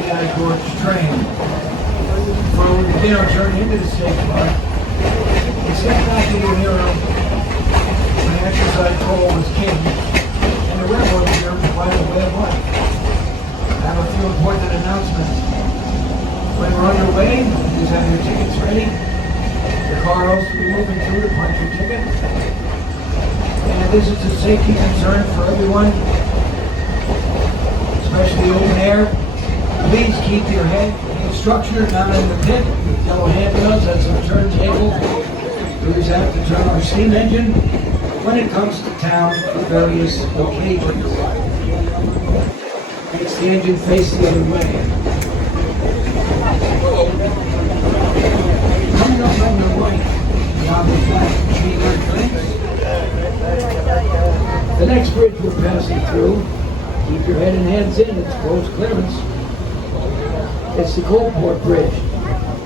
Lehigh Gorge train. Before we begin our journey into the state park, we step back to the hero when the exercise pole was king, and the railroad here provided a way of life. I have a few important announcements. When we're underway, please have your tickets ready. The car host will be moving through to punch your ticket. And this is a safety concern for everyone, especially open air. Please keep your head in structure, not in the pit. Yellow handrails, that's a turntable. We have to turn our steam engine when it comes to town for various occasions. Makes the engine face the other way. Coming up on the right, beyond the black tree-like fence. The next bridge we're passing through, keep your head and hands in, it's close clearance. It's the Coalport Bridge.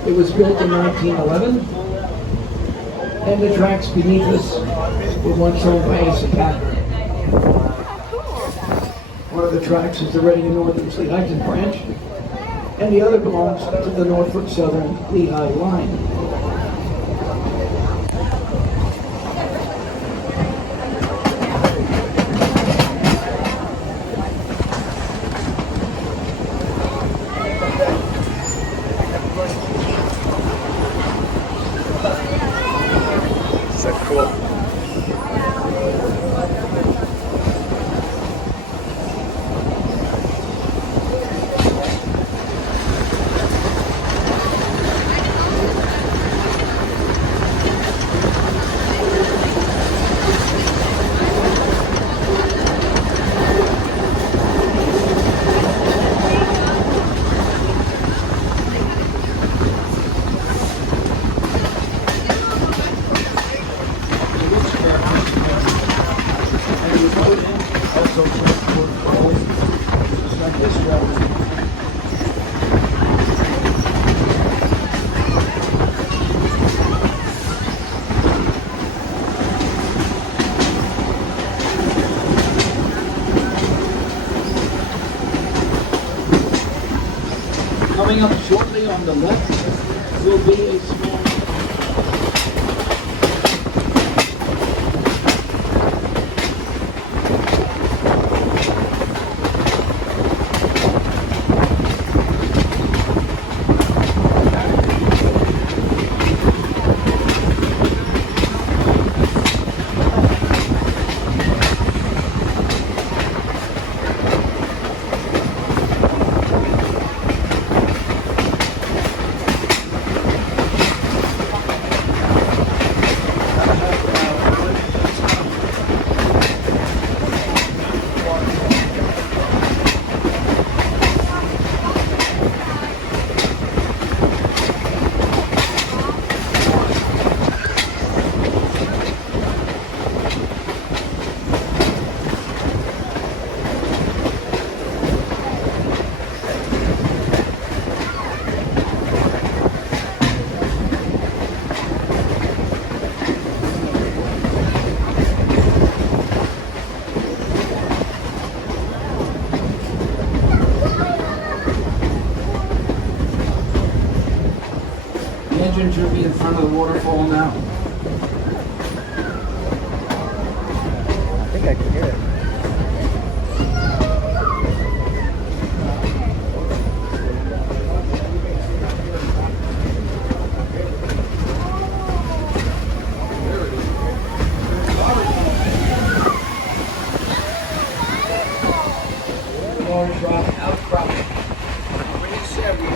It was built in 1911, and the tracks beneath us were once owned by Asa Packard. One of the tracks is the Reading and Northern Lehigh branch, and the other belongs to the Norfolk Southern Lehigh line. So cool. Coming up shortly on the left will be a small engine should be in front of the waterfall now. I think I can hear it.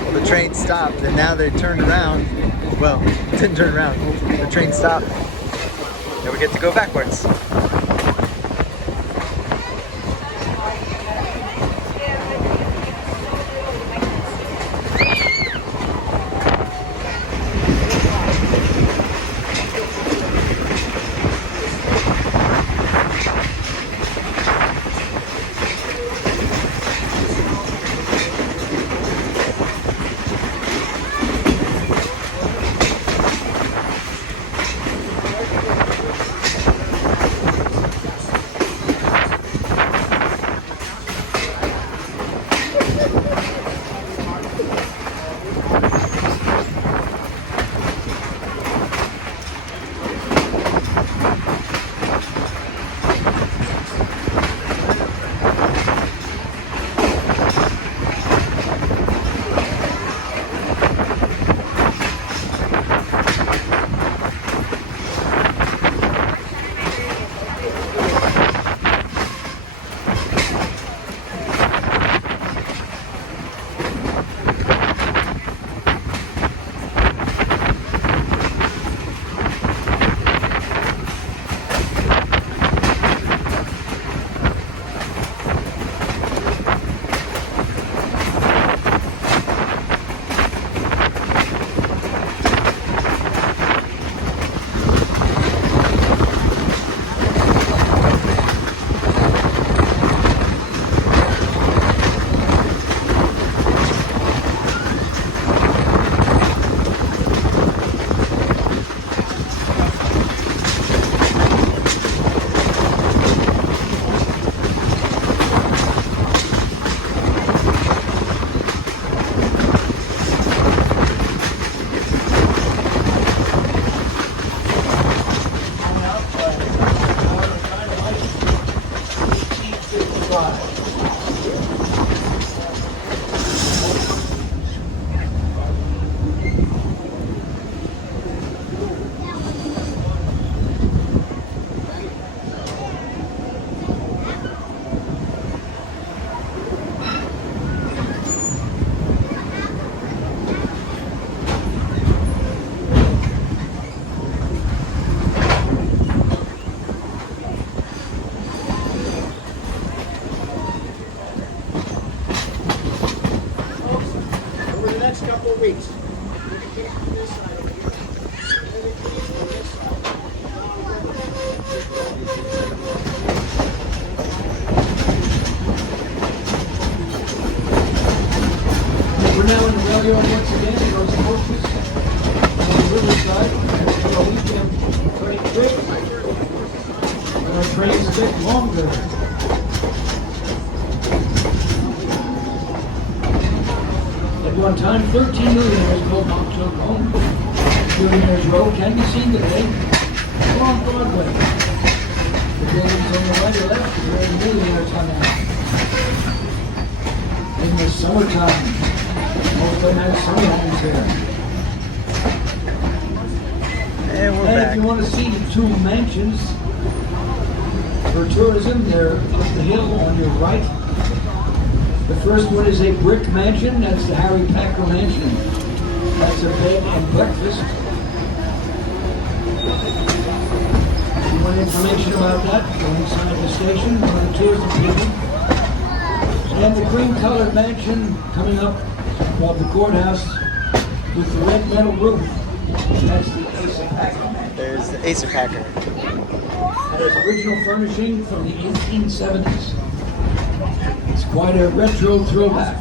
Well, the train stopped and now they turned around. Well, it didn't turn around. The train stopped. Now we get to go backwards. our trains a bit longer. At one time, 13 millionaires called Montauk home. Millionaires Row can be seen today along Broadway. The buildings on the right or left is where the millionaires hung out. In the summertime, most of them had summer homes here. And we're And back. if you want to see the two mansions for tourism, they're up the hill on your right. The first one is a brick mansion. That's the Harry Packer Mansion. That's a bed and breakfast. If you want information about that, go inside the station, one of the tourism people. And the cream-colored mansion coming up above the courthouse with the red metal roof. That's the Asa Packer Mansion. There's the Asa Packer. There's original furnishing from the 1870s. It's quite a retro throwback.